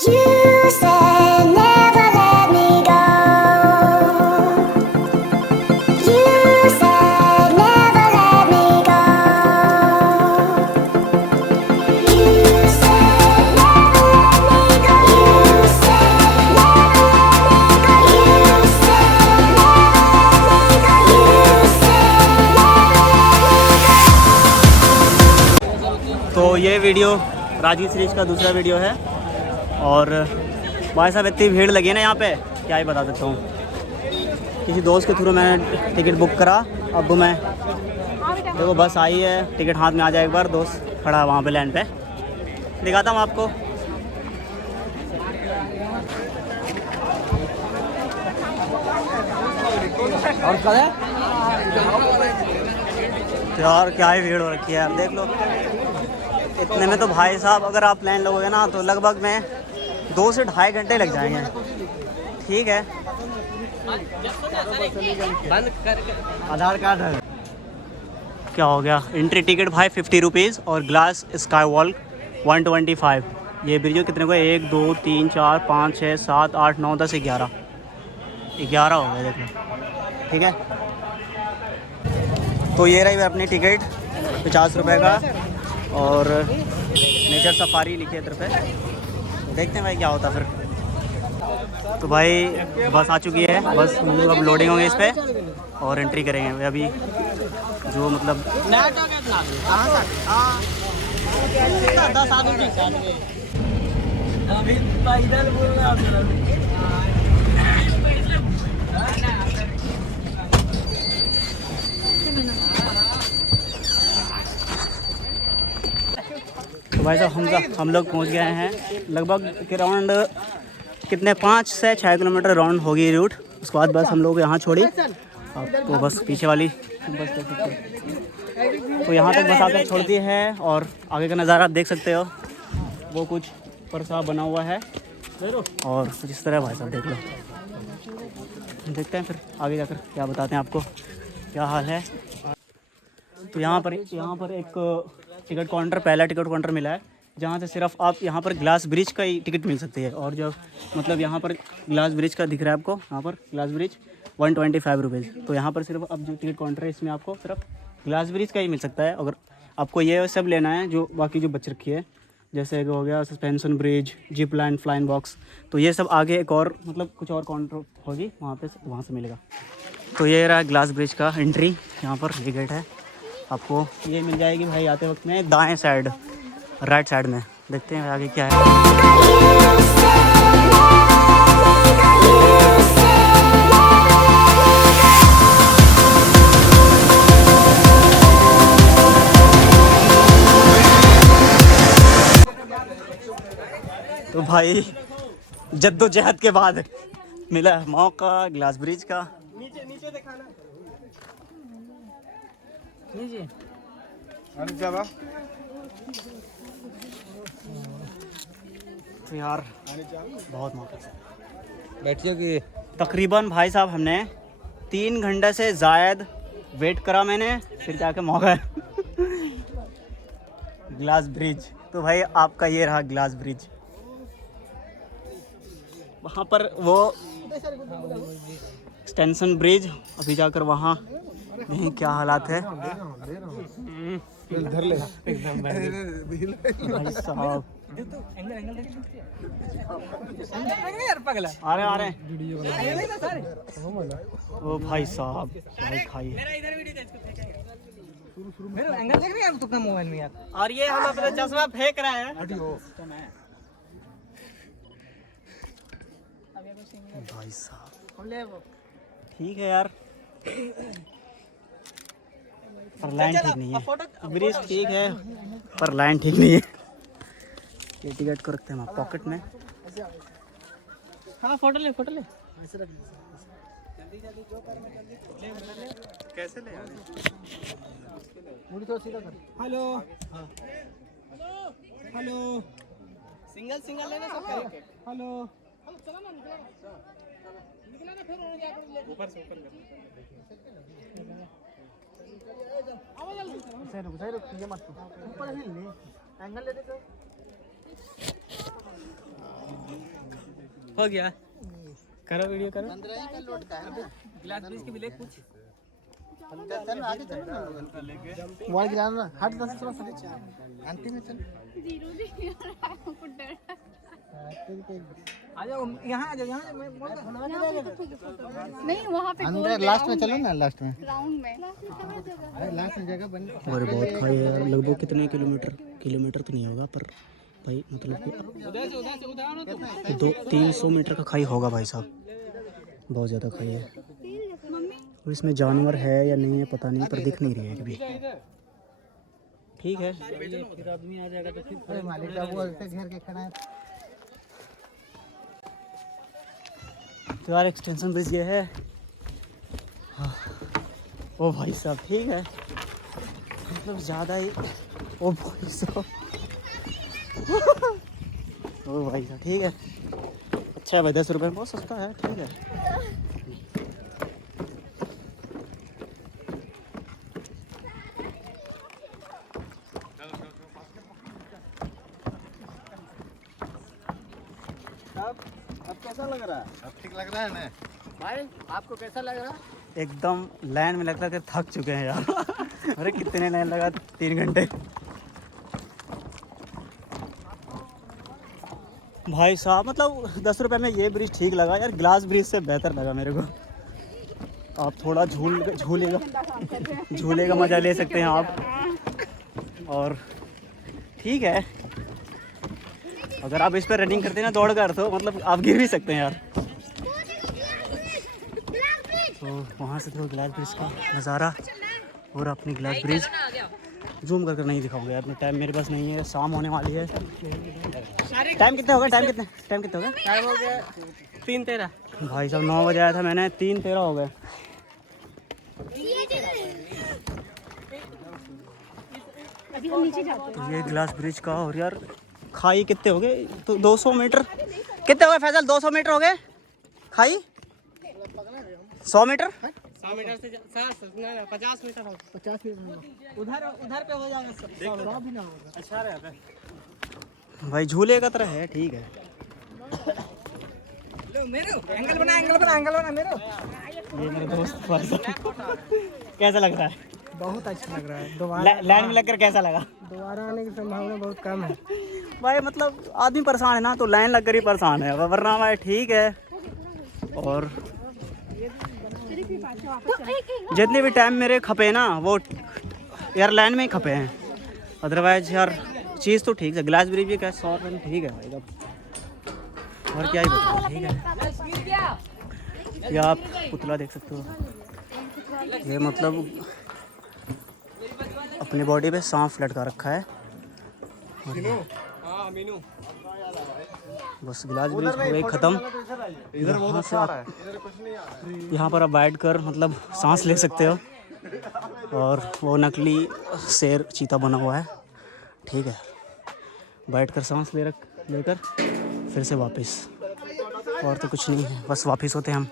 You said never let me go. You said never let me go. You said never let me go. You said never let me go. You said never let me go. You said never let me go. तो ये video Rajiv series का दूसरा video है और भाई साहब इतनी भीड़ लगी है ना यहाँ पे, क्या ही बता सकता हूँ। किसी दोस्त के थ्रू मैंने टिकट बुक करा। अब मैं देखो बस आई है, टिकट हाथ में आ जाए, एक बार दोस्त खड़ा है वहाँ पे लाइन पे, दिखाता हूँ आपको। और कल है यार, क्या ही भीड़ हो रखी है यार, देख लो। इतने में तो भाई साहब अगर आप लाइन लोगे ना तो लगभग में 2 से ढाई घंटे लग जाएंगे। ठीक है, आधार कार्ड है। क्या हो गया, एंट्री टिकट भाई 50 रुपीज़ और ग्लास स्काई वॉल 125। ये वीडियो कितने को, 1 2 3 4 5 6 7 8 9 10 11 हो गया, देख लो। ठीक है, तो ये रही अपनी टिकट 50 रुपये का और नेचर सफारी लिखी है इधर पे। देखते हैं भाई क्या होता फिर। तो भाई बस आ चुकी है, बस हम लोग अब लोडिंग होंगे इस पर और एंट्री करेंगे अभी। जो मतलब तो भाई साहब हम लोग पहुंच गए हैं। लगभग के राउंड कितने 5 से 6 किलोमीटर राउंड होगी रूट। उसके बाद बस हम लोग यहाँ छोड़ी आपको, बस पीछे वाली बस देख सकते हो। तो यहाँ तक बस आकर छोड़ती है और आगे का नज़ारा आप देख सकते हो। वो कुछ परसा बना हुआ है और कुछ इस तरह भाई साहब देख लो। देखते हैं फिर आगे जाकर क्या बताते हैं आपको, क्या हाल है। तो यहाँ पर एक टिकट काउंटर, पहला टिकट काउंटर मिला है जहाँ से सिर्फ आप यहाँ पर ग्लास ब्रिज का ही टिकट मिल सकती है। और जो मतलब यहाँ पर ग्लास ब्रिज का दिख रहा है आपको, यहाँ पर ग्लास ब्रिज 125 रुपीज़। तो यहाँ पर सिर्फ अब जो टिकट काउंटर है इसमें आपको सिर्फ ग्लास ब्रिज का ही मिल सकता है। अगर आपको ये सब लेना है जो बाकी जो बच रखी है, जैसे हो गया suspension bridge, zip line, flying box, तो ये सब आगे एक और मतलब कुछ और काउंटर होगी वहाँ से मिलेगा। तो ये रहा ग्लास ब्रिज का एंट्री, यहाँ पर ये गेट है। आपको ये मिल जाएगी भाई आते वक्त में दाएं साइड, राइट साइड में। देखते हैं आगे क्या है। तो भाई जद्दोजहद के बाद मिला मौका ग्लास ब्रिज का। नीचे दिखाना नीचे तो यार बहुत मौका बैठिए कि तकरीबन भाई साहब हमने 3 घंटे से ज़ायद वेट करा मैंने, फिर जाके मौका है ग्लास ब्रिज। तो भाई आपका ये रहा ग्लास ब्रिज। वहाँ पर वो एक्सटेंशन ब्रिज, अभी जाकर वहाँ नहीं क्या हालात है धर ले एकदम भाई साहब। आ रहे ओ भाई साहब, भाई खाइए। मोबाइल में यार, और ये हम अपना चश्मा फेंक रहे हैं भाई साहब। ठीक है यार, पर लाइन ठीक नहीं है। ब्रिज ठीक है पर लाइन ठीक नहीं है। ये टिकट को रखते हैं हम पॉकेट में। हाँ फोटो ले ऐसे रख कैसे ले मुड़ी तो सीधा कर। हेलो हेलो सिंगल लेना सब। हेलो चलो ना निकला ना फिर ऊपर से ऊपर सही रुक ये मत ऊपर हिल नहीं एंगल ले दे। हो गया, करो वीडियो करो। ग्लास ब्रिज के मिले कुछ वॉल गिराना हट 10 थोड़ा सा आंटी में चल आ जाओ, यहाँ आ जाओ, यहाँ नहीं वहाँ पे अंदर लास्ट में चलो ना, लास्ट में ग्राउंड में अरे लास्ट में जगह बनी। और बहुत खाई है, लगभग कितने किलोमीटर तो नहीं होगा, पर भाई मतलब कि 300 मीटर का खाई होगा भाई साहब, बहुत ज़्यादा खाई है। और इसमें जानवर है या नहीं है पता नहीं, पर दिख नहीं रही है कभी। ठीक है, फिर आदमी आ जाएगा तो फिर अरे मालिक का वो ऐसे घेर के खड़ा है। तो यार एक्सटेंशन ब्रिज ये है। हाँ। ओ भाई साहब ठीक है, मतलब ज़्यादा ही। ओ भाई साहब ओ भाई साहब ठीक है, अच्छा है भाई, 10 रुपये में बहुत सस्ता है। ठीक है, अब कैसा लग रहा है? अब ठीक लग रहा है ना भाई? आपको कैसा लग रहा है? एकदम लाइन में लगता है कि थक चुके हैं यार। अरे कितने लाइन लगा, 3 घंटे भाई साहब। मतलब 10 रुपये में ये ब्रिज ठीक लगा यार, ग्लास ब्रिज से बेहतर लगा मेरे को। आप थोड़ा झूले का मज़ा ले सकते हैं आप। और ठीक है, अगर आप इस पर रनिंग करते हैं ना दौड़ कर, तो मतलब आप गिर भी सकते हैं यार। तो वहाँ से थोड़ा ग्लास ब्रिज का नज़ारा, और अपनी ग्लास ब्रिज जूम कर नहीं दिखाऊंगा यार, टाइम मेरे पास नहीं है, शाम होने वाली है। टाइम कितना होगा? टाइम कितना होगा? टाइम हो गया 3:13 भाई साहब। 9 बजे आया था मैंने, 3:13 हो गए। अभी हम नीचे जाते तो ये ग्लास ब्रिज का। और यार खाई कितने हो गए? तो 200 मीटर कितने हो गए फैजल? 200 मीटर हो गए खाई? 100 मीटर? 100 मीटर से 50 मीटर हो, 50 मीटर उधर पे हो जाएगा, 100 भी ना होगा। अच्छा रहता है भाई, झूले का तरह है। ठीक है, एंगल बना मेरे। ये मेरे दोस्त कैसा लग रहा है? बहुत अच्छा लग रहा है। दोबारा लाइन में लगकर कैसा लगा? दोबारा आने की संभावना बहुत कम है भाई मतलब आदमी परेशान है ना, तो लाइन लगकर ही परेशान है, वरना भाई ठीक है। और जितने भी टाइम मेरे खपे ना, वो यार लाइन में ही खपे हैं। अदरवाइज यार चीज़ तो ठीक है, ग्लास ब्रिज भी क्या 100 रुपये में ठीक है भाई। अब और क्या ही बताऊँ। ठीक है, या आप पुतला देख सकते हो, ये मतलब अपनी बॉडी पे सांप लटका रखा है। और बस ग्लास ब्रिज हो गई ख़त्म। यहाँ पर आप बैठ कर मतलब सांस ले सकते हो। और वो नकली शेर चीता बना हुआ है। ठीक है, बैठ कर सांस लेकर फिर से वापस। और तो कुछ नहीं है, बस वापस होते हैं हम।